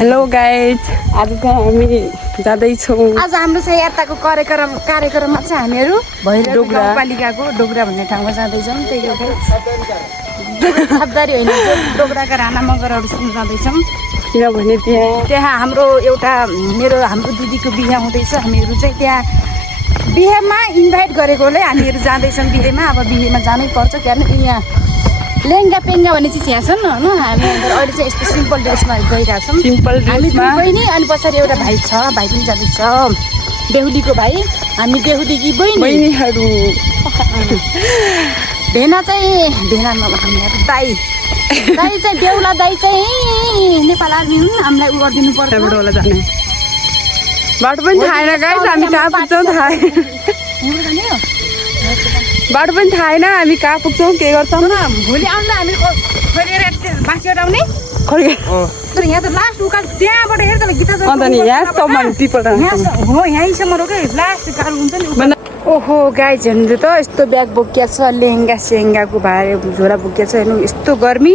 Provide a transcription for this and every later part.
Hello guys, आज चाहिँ हामी जाँदैछौँ। आज हाम्रो चाहिँ यात्राको कार्यक्रममा चाहिँ हामीहरू भैरव गाउँपालिकाको डोगरा भन्ने ठाउँमा जाँदैछौँ। त्यही हो छापदारी होइन, डोगराका राणा मगरहरूसँग जाँदैछौँ। किनभने त्यहाँ हाम्रो हाम्रो दिदीको बिहे हुँदैछ। हामीहरू चाहिँ त्यहाँ बिहेमा इन्भाइट गरेकोले हामीहरू जाँदैछौँ बिहेमा। अब बिहेमा जानै पर्छ, किनभने यहाँ लेङ्गा पेङ्गा भन्ने चिज यहाँ छन् होइन। हामी अहिले चाहिँ यस्तो सिम्पल ड्रेसमा गइरहेको छौँ। हामी दुई बहिनी अनि पछाडि एउटा भाइ छ, भाइ पनि जाँदैछ, बेहुलीको भाइ। हामी बेहुलीकी बहिनीहरू। भेना हामीहरू दाई चाहिँ बेहुला दाई चाहिँ नेपाल आर्मी हुन्। हामीलाई उ गरिदिनु पर्छ। होला जाने बाटो पनि थाहा छैन गाइज, हामी कहाँ पुग्छौँ बाटो पनि थाहा छैन, हामी कहाँ पुग्छौँ के गर्छौँ। भोलि आउँदा हामी खोलेर बाँसी हटाउने तर यहाँ त लास्ट उकाल त्यहाँबाट हेर त गीता हो यहीँसम्म रोक्यो। लास्ट गाह्रो हुन्छ नि। ओहो गाइजहरू त यस्तो ब्याग बोकिया छ, लेहेङ्गा सेहेङ्गाको भारे झोला बोकिया छ। हेर्नु यस्तो गर्मी,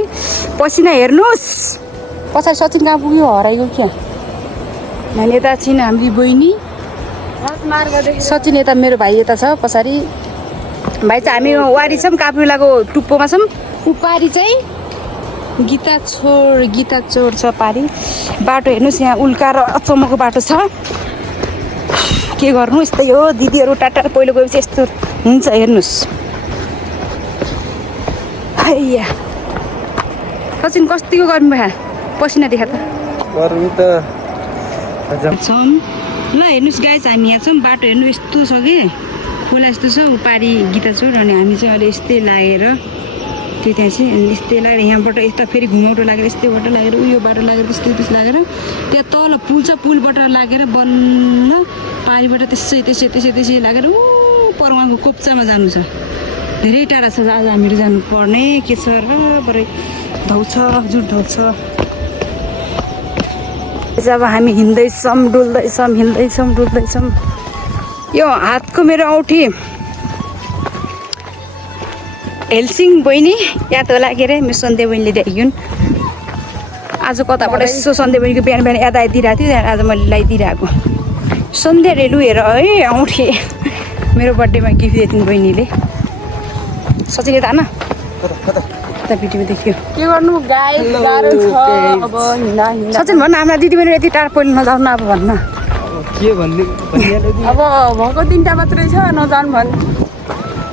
पसिना हेर्नुहोस्। पछाडि सचिन कहाँ पुग्यो, हराइगयो क्या। मैले यता छिन् हाम्रो बहिनी, सचिन यता मेरो भाइ यता छ पछाडि। भाइ चाहिँ हामी वारी छौँ, काफुलाको टुप्पोमा छौँ। उपारी चाहिँ गीता चोर छ पारी। बाटो हेर्नुहोस्, यहाँ उल्का र अचम्मको बाटो छ। के गर्नु, यस्तै हो। दिदीहरू टाटा पहिलो गएपछि यस्तो हुन्छ। हेर्नुहोस् हैया सचिन कतिको गर्मी भयो, पसिना देखा त गर्मी त छौँ ल। हेर्नुहोस् गाइस, हामी यहाँ छौँ। बाटो हेर्नु यस्तो छ कि खोला यस्तो छ। उपारी गीता चोर अनि हामी चाहिँ अहिले यस्तै लागेर त्यहाँ चाहिँ अनि यस्तै लागेर यहाँबाट यता फेरि घुमौटो लागेर यस्तै बाटो लागेर उयो बाटो लागेर त्यस्तो लागेर त्यहाँ तल पुल छ, पुलबाट लागेर बल्ल पारीबाट त्यसै लागेर परवाको कोप्चामा जानु छ। धेरै टाढा छ। आज हामीहरू जानुपर्ने के छ र बरै धाउँछ जुट धाउँछ। अब हामी हिँड्दैछौँ डुल्दैछौँ। यो हातको मेरो औँठी हेलसिङ बहिनी याद होला के अरे, मेरो सन्ध्या बहिनीले दिइन्। आज कताबाट यसो सन्ध्या बहिनीको बिहान याद आइदिइरहेको थियो, आज मैले लगाइदिइरहेको। सन्ध्या रेलु हेर है औँठी मेरो बर्थडेमा गिफ्ट दिएको बहिनीले। सचिन यता न यता भिडियोमा देखियो। के गर्नु गाइस, गाह्रो छ अब हिँड्न। सचिन भन्न हामीलाई दिदी बहिनी यति टाढो पहिलो नजाउनु अब भन्न। के भन्ने अब भएको 3टा मात्रै छ, नजानु भन्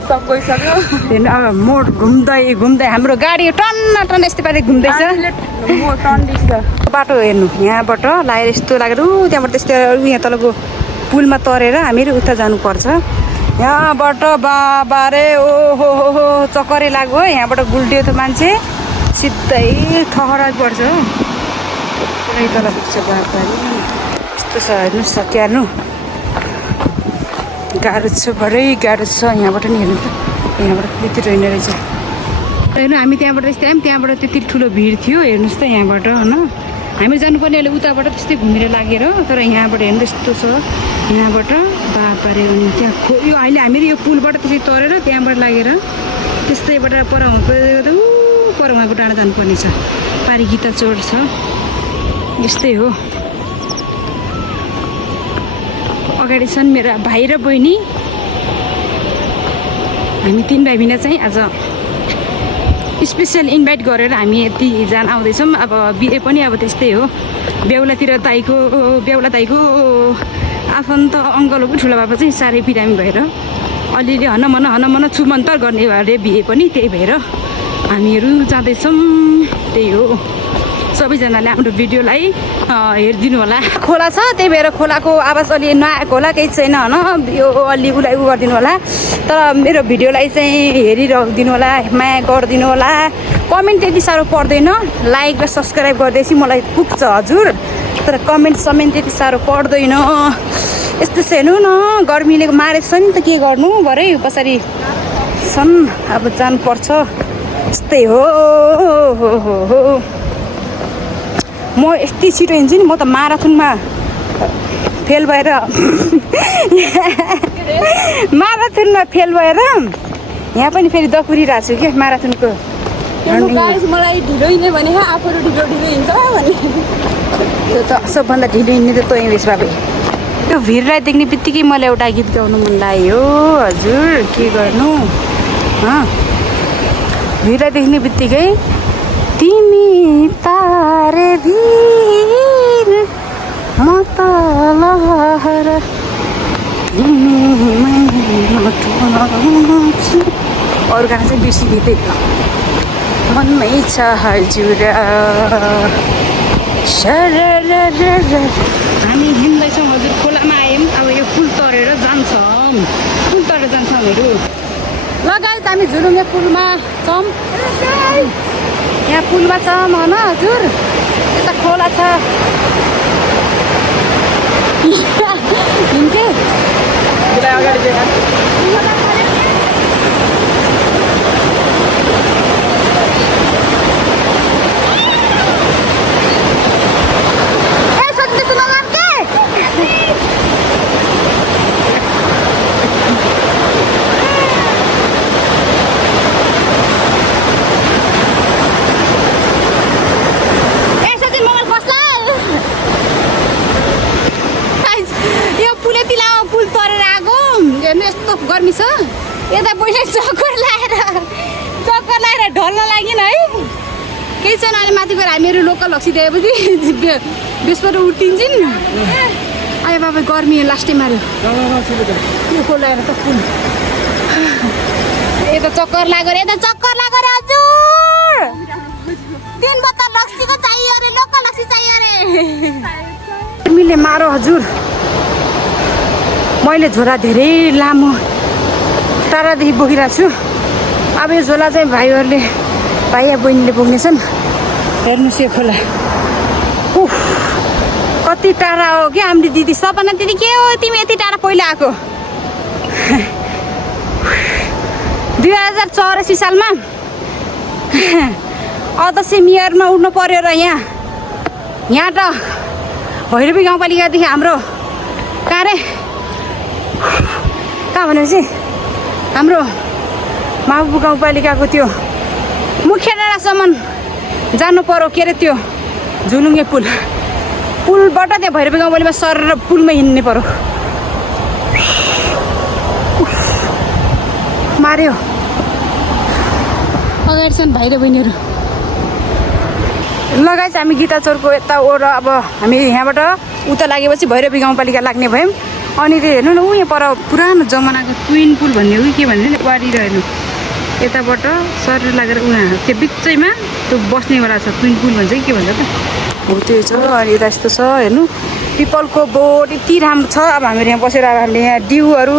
सब गइसक्यो। हेर्नु अब मोड घुम्दै हाम्रो गाडी टन्न यस्तै पारि घुम्दैछ। बाटो हेर्नु, यहाँबाट लागेर यस्तो लागेर त्यहाँबाट त्यस्तै यहाँ तलको पुलमा तरेर हामीहरू उता जानुपर्छ। यहाँबाट बाबा रे ओहो हो चक्करै लाग्यो हो। यहाँबाट गुल्टियो त मान्छे सिधै ठहरा पर्छ हो। पुरै तल पुग्छ बाबा यस्तो छ। हेर्नुहोस् सक्यार्नु गाह्रो छ, बडै गाह्रो छ। यहाँबाट नि हेर्नु त, यहाँबाट त्यति रहेन रहेछ। हेर्नु हामी त्यहाँबाट यस्तै आयौँ, त्यहाँबाट त्यति ठुलो भिड थियो। हेर्नुहोस् त यहाँबाट होइन, हामी जानुपर्ने अहिले उताबाट त्यस्तै घुमेर लागेर। तर यहाँबाट हेर्नु यस्तो छ, यहाँबाट बापारे त्यहाँ यो अहिले हामीहरू यो पुलबाट त्यसै तरेर त्यहाँबाट लागेर त्यस्तैबाट परवाको डाँडा जानुपर्ने छ। पारी गीता चोर छ, यस्तै हो। अगाडि छन् मेरा भाइ र बहिनी। हामी 3 भाइ बहिनी चाहिँ आज स्पेसल इन्भाइट गरेर हामी यतिजना आउँदैछौँ। अब बिहे पनि अब त्यस्तै हो। बेहुला दाइको आफन्त अङ्कल हो ठुलो बाबा चाहिँ साह्रै बिरामी भएर अलिअलि हनमन छुमन्तर गर्ने अरे बिहे पनि। त्यही भएर हामीहरू जाँदैछौँ। त्यही हो, सबैजनाले हाम्रो भिडियोलाई हेरिदिनु होला। खोला छ, त्यही भएर खोलाको आवाज अलि नआएको होला, केही छैन होइन। यो अलि उसलाई उ गरिदिनु होला। तर मेरो भिडियोलाई चाहिँ हेरिदिनु होला, माया गरिदिनु होला। कमेन्ट त्यति साह्रो पर्दैन, लाइक र सब्सक्राइब गरिदिएपछि मलाई पुग्छ हजुर। तर कमेन्ट त्यति साह्रो पर्दैन। यस्तो छ हेर्नु न, गर्मीले मारेको छ नि त, के गर्नु भरे पछाडि छन्। अब जानुपर्छ, यस्तै हो। म यति छिटो हिँड्छु नि, म त माराथनमा फेल भएर यहाँ पनि फेरि दकुरिरहेको छु क्या माराथनको गाइस मलाई ढिलो हिँड्ने भने आफूहरू ढिलो ढिलो हिँड्छ भने त्यो त सबभन्दा ढिलो हिँड्ने त तँ बेस बाबु त्यो भिडलाई देख्ने बित्तिकै मलाई एउटा गीत गाउनु मन लाग्यो हजुर के गर्नु भिडलाई देख्ने बित्तिकै तिमी तारे भिर म तलहर अरू गाना चाहिँ बेसी गीतै मनमै छ हजुर हामी हिँड्दैछौँ हजुर खोलामा आयौँ अब यो पुल तरेर जान्छौँ हामीहरू ल गाइस हामी झुरुङ्गे पुलमा छौँ यहाँ पुलमा छौँ होइन हजुर यता खोला छ हिँड्थे गर्मी छ यता पहिला चक्कर लगाएर ढल्न लाग्यो है केही छैन अहिले माथि गएर हामीहरू लोकल हक्सी दिएपछि बेसबाट उठिन्छन् आयो बाबा गर्मी लास्टै माऱ्यो यो खोलाएर त फुल यता चक्कर लाग्यो हजुर 3 बोतल लस्सीको चाहियो अरे लोकल लस्सी चाहियो अरे गर्मीले मारो हजुर मैले झोला धेरै लामो टाढादेखि बोकिरहेको छु अब यो झोला चाहिँ भाइहरूले भाइ या बहिनीले बोक्नेछन् हेर्नुहोस् यो खोला उफ कति टाढा हो क्या हाम्रो दिदी सपना दिदी के हो तिमी यति टाढा पहिला आएको 2084 सालमा अध्यक्ष मेयरमा उठ्नु पर्यो र यहाँ त भैरवी गाउँपालिकादेखि हाम्रो कहाँ भनेपछि हाम्रो माबु गाउँपालिकाको त्यो मुख्य डाँडासम्म जानु पर्यो के अरे त्यो झुलुङ्गे पुलबाट त्यहाँ भैरवी गाउँपालिकामा सर र पुलमा हिँड्ने पर्यो मार्यो अगाडि छन् भाइ र बहिनीहरू लगाएछ हामी गीता चोरको यता ओर अब हामी यहाँबाट उता लागेपछि भैरवी गाउँपालिका लाग्ने भयौँ अनि त्यो हेर्नु न ऊ यहाँ पर पुरानो जमानाको ट्विन पुल भन्ने हो के भन्ने वारिएर हेर्नु यताबाट सर लागेर उहाँ त्यो बिचैमा त्यो बस्नेवाला छ ट्विन पुल भन्छ कि के भन्छ त हो त्यो छ अनि यता यस्तो छ हेर्नु पिपलको बोट यति राम्रो छ अब हामीहरू यहाँ बसेर अब हामीले यहाँ डिउहरू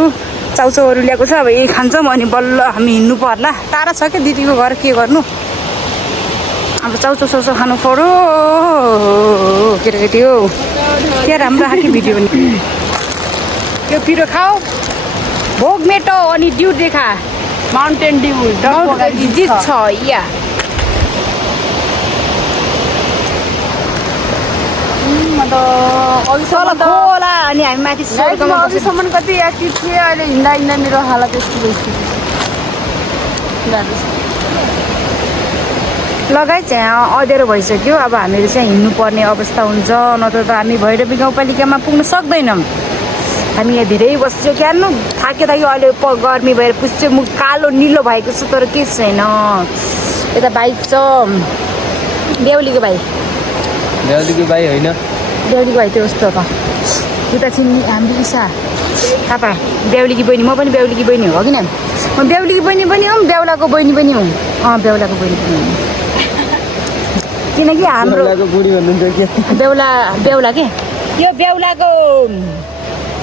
चाउचाउहरू ल्याएको छ अब यही खान्छौँ अनि बल्ल हामी हिँड्नु पर्ला टाढा छ क्या दिदीको घर के गर्नु अब चाउचाउ साउचाउ खानु पऱ्यो केटाकेटी हो क्या राम्रो खालको भिडियो पनि यो पिरो खाऊ भोग मेटो अनि डिउ देखा माउन्टेन डिउ जित छ या खोला अनि हामी माथि अघिसम्म कति एक्टिभ थिएँ अहिले हिँड्दा मेरो हालत यस्तो लगाइ चाहिँ अँध्यारो भइसक्यो अब हामीहरू चाहिँ हिँड्नुपर्ने अवस्था हुन्छ नत्र त हामी भैरवी गाउँपालिकामा पुग्न सक्दैनौँ हामी यहाँ धेरै बस्छौँ क्यान्नु थाक्यो अहिले गर्मी भएर पुच्छ्यो मुख कालो निलो भएको छ तर केही छैन यता बाइक छ बेहुलीको भाइ होइन बेहुलीको भाइ त्यो जस्तो त उता चाहिँ हाम्रो इसा थापा बेहुलीकी बहिनी म पनि बेहुलीकी बहिनी हो कि न म बेहुलीकी बहिनी पनि हौँ बेहुलाको बहिनी पनि हौँ बेहुलाको बहिनी पनि हौँ किनकि हाम्रो बेहुला के यो बेहुलाको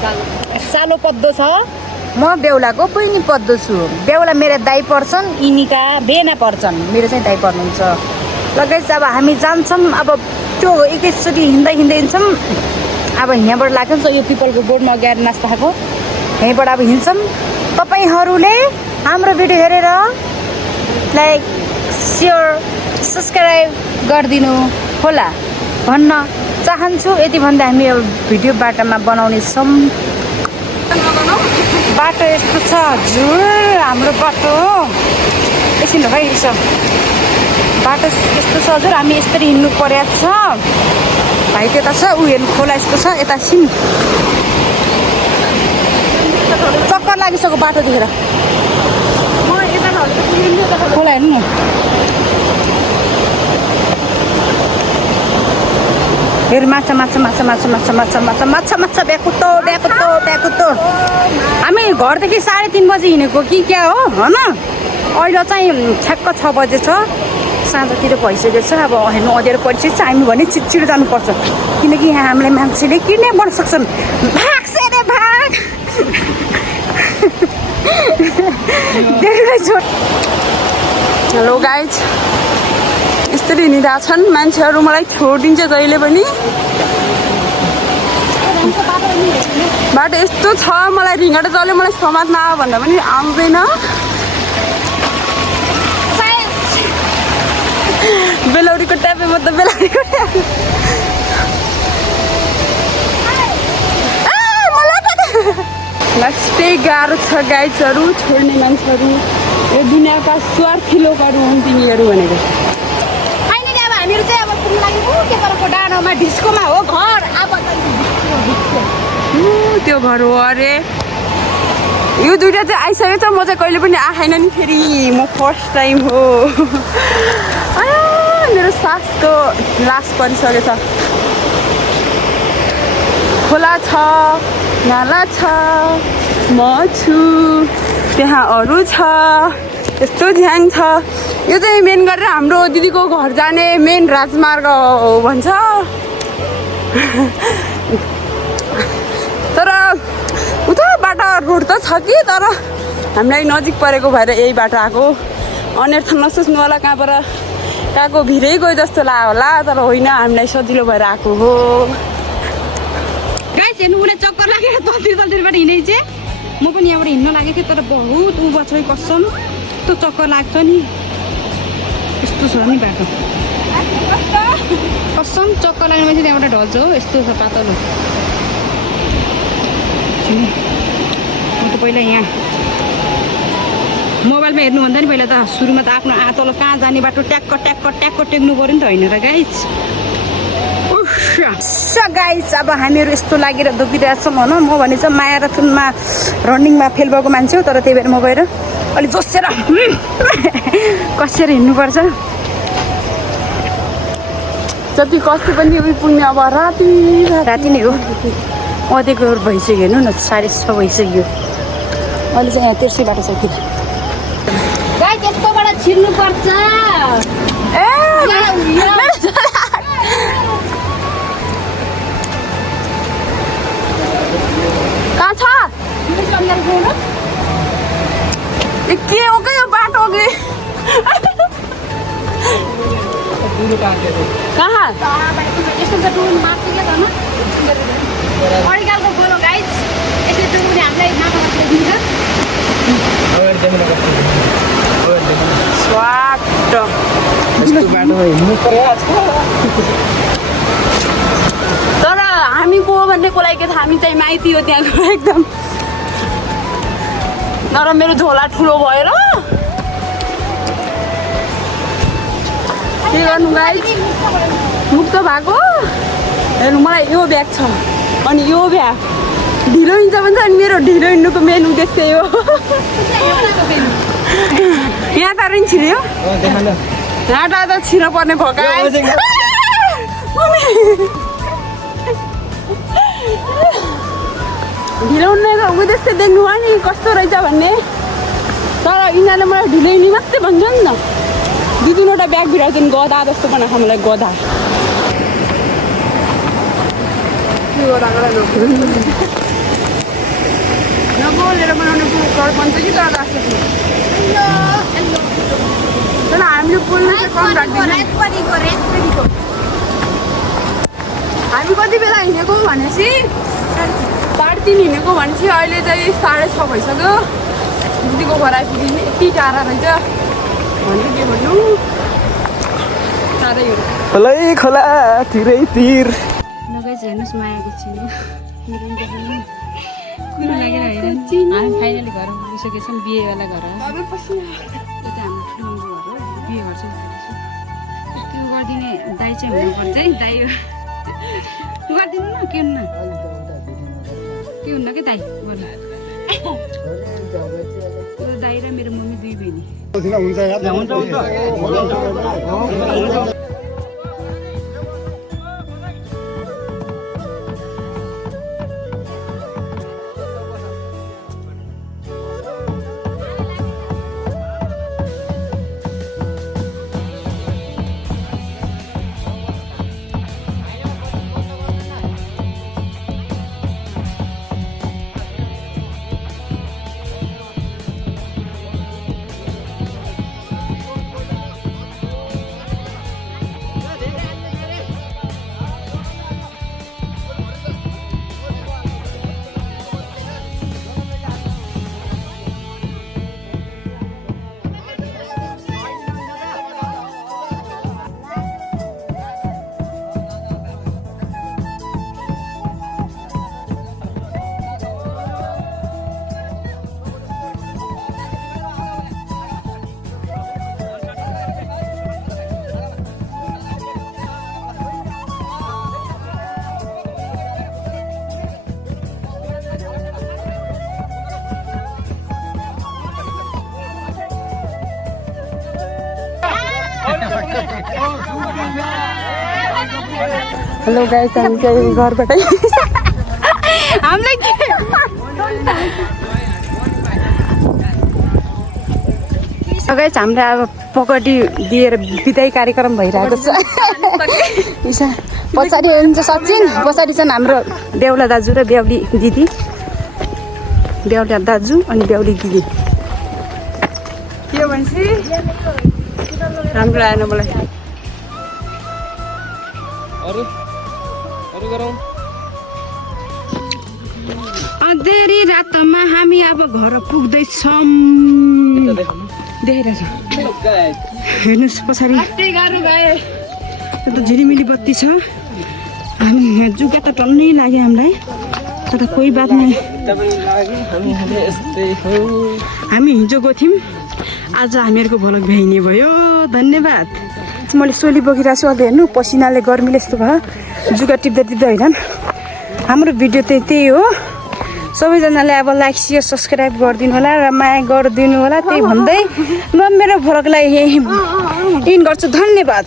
सालो पद्दो छ म बेहुलाको बहिनी पद्दो छु बेहुला मेरो दाइ पर्छन् यिनीका बेना पर्छन् मेरो चाहिँ दाइ पर्नुहुन्छ लगाइ अब हामी जान्छौँ अब त्यो एकैचोटि हिँड्दै हिँड्छौँ अब यहाँबाट लाग्छ यो पिपलको बोर्डमा अगाडि नास्ता खाएको यहीँबाट अब हिँड्छौँ तपाईँहरूले हाम्रो भिडियो हेरेर लाइक सेयर सब्सक्राइब गरिदिनु होला भन्न चाहन्छु यति भन्दा हामी अब भिडियो बाटोमा बनाउनेछौँ बाटो यस्तो छ हजुर हाम्रो बाटो एकछिन भाइ यसो बाटो यस्तो छ हजुर हामी यसरी हिँड्नु परेको छ भाइ त्यता छ ऊ हेर्नु खोला यस्तो छ यता सिम चक्कर लागिसक्यो बाटो देखेर खोला हेर्नु न हेर माछा माछा माछा माछा माछा माछा माछा माछा माछा ब्याकुतो ब्याकुतो ब्याकुतो हामी घरदेखि 3:30 बजी हिँडेको कि क्या हो होइन अहिले चाहिँ ठ्याक्क 6 बजे छ साँझतिर भइसकेको छ अब हेर्नु अँध्यारो परिसकेको छ हामी भने छिटो जानुपर्छ किनकि यहाँ हामीलाई मान्छेले किन्नै पर्न सक्छन् भाग रे भाग हेलो गाइज यसरी हिँडिरहेको छन् मान्छेहरू मलाई छोडिदिन्छ जहिले पनि बाटो यस्तो छ मलाई रिङ्गटा जसले मलाई समात्न आयो भन्दा पनि आउँदैन बेलौरीको ट्यापे म त बेलौरीको ट्यापे लास्टै गाह्रो छ गाइजहरू छोड्ने मान्छेहरू यो दुनियाँका स्वार्थी लोकहरू हुन् तिनीहरू भनेको फाइनली अब हामीहरू चाहिँ अब पुग्नु लागि के परको डाँडोमा ढिस्कोमा हो घर अब त्यो घर हो अरे यो दुइटा चाहिँ आइसक्यो त म चाहिँ कहिले पनि आएन नि फेरि म फर्स्ट टाइम हो मेरो सासको लास परिसकेछ खोला छ नाला छ म छु त्यहाँ अरू छ यस्तो झ्याङ छ यो चाहिँ मेन गरेर हाम्रो दिदीको घर जाने मेन राजमार्ग हो भन्छ तर उताबाट रोड त छ कि तर हामीलाई नजिक परेको भएर यही बाटो आएको अन्यथा नसोच्नु होला कहाँबाट कहाँको भिरै गयो जस्तो लाग्यो होला तर होइन हामीलाई सजिलो भएर आएको हो गाइस हेर्नु उनीलाई चक्कर लागेर तलतिरबाट हिँडेँ चाहिँ म पनि यहाँबाट हिँड्न लागेको थिएँ तर बहुत उँभो छ कसम यस्तो चक्कर लाग्छ नि यस्तो छ नि बाटो कसम चक्कर लाग्ने मान्छे त्यहाँबाट ढल्छ हो यस्तो छ पातलो म त पहिला यहाँ मोबाइलमा हेर्नुभन्दा नि पहिला त सुरुमा त आफ्नो तल कहाँ जाने बाटो ट्याक्क ट्याक्क ट्याक्क टेक्नु पऱ्यो नि त होइन र गाइस गाइस अब हामीहरू यस्तो लागेर दुखिरहेछौँ भनौँ म भने चाहिँ मायाराथनमा रनिङमा फेल भएको मान्छे हो तर त्यही भएर म गएर अलिक जोसेर कसेर हिँड्नुपर्छ जति कस्तो पनि उयो पुग्ने अब राति नै हो अधेको भइसक्यो हेर्नु न 6:30 भइसक्यो अहिले चाहिँ यहाँ तेर्सै बाटो छ कि गाइस यस्तोबाट छिर्नुपर्छ कहाँ छ के हो क्या यो बाटो अघि कहाँ यस्तो त डुन माथि के त न अडिगालको बोलो गाइस यसले डुनले हामीलाई माथि दिन्छ स्वाट तर हामी को भन्नेको लागि त हामी चाहिँ माइती हो त्यहाँको एकदम तर मेरो झोला ठुलो भएर के गर्नु गाइस मुक्त भएको हेर्नु मलाई यो ब्याग छ अनि यो ब्याग ढिलो हिँड्छ भन्छ अनि मेरो ढिलो हिँड्नुको मेन उद्देश्य हो यहाँ तार नि छिर्यो यहाँ त छिर्नु पर्ने भयो गाइस ढिलो हुनेको उद्देश्य देख्नु भयो नि कस्तो रहेछ भन्ने तर यिनीहरूले मलाई ढिलो हिँड्ने मात्रै भन्छ नि त 2-3वटा ब्याग भिराउँछन् गधा जस्तो बनाएको मलाई गधा नबोलेर बनाउने घर भन्छ कि तर तर हामीले बोल्नु चाहिँ कम राख्दैछौँ हामी कति बेला हिँडेको भनेपछि 3:30 हिँडेको भनेपछि अहिले चाहिँ 6:30 भइसक्यो दिदीको घर आइपुग्यो यति टाढा रहेछ भन्नु के भन्नु टाढै हो खोलै खोला तिरै तिर लगाइज हेर्नुहोस् मायाको छिन् कुरो लागेर होइन हामी फाइनली घर पुगिसकेछौँ बिहेवाला घर यो चाहिँ हाम्रो ठुलो घर हो बिहे गर्छौँ गरिदिने दाइ चाहिँ हुनुपर्छ है दाइ गरिदिनु न के हुन्न कि दाइ गर्नु दाइ र मेरो मम्मी दुई बहिनी हेलो गाइस हामी चाहिँ घरबाटै हामीलाई गाइस हाम्रो अब पकडी दिएर बिदाई कार्यक्रम भइरहेको छ पछाडि हुन्छ सचिन पछाडि चाहिँ हाम्रो बेहुला दाजु र बेहुली दिदी बेहुला दाजु अनि बेहुली दिदी के भन्छ राम्रो आएन मलाई अँधेरी रातमा हामी अब घर पुग्दैछौँ देखेर हेर्नुहोस् पछाडि झिलिमिली बत्ती छ हामी जुगा त टन्नै लाग्यो हामीलाई तर कोही बात नै हामी हिजो गएको थियौँ आज हामीहरूको भ्लग भ्याइने भयो धन्यवाद मैले सोली बोकिरहेको छु अहिले हेर्नु पसिनाले गर्मीले यस्तो भयो जुगा टिप्दा टिप्दा होइन हाम्रो भिडियो चाहिँ त्यही हो सबैजनाले अब लाइक सेयर सब्सक्राइब गरिदिनु होला र माया गरिदिनु होला त्यही भन्दै म मेरो भ्लगलाई यही इन गर्छु धन्यवाद।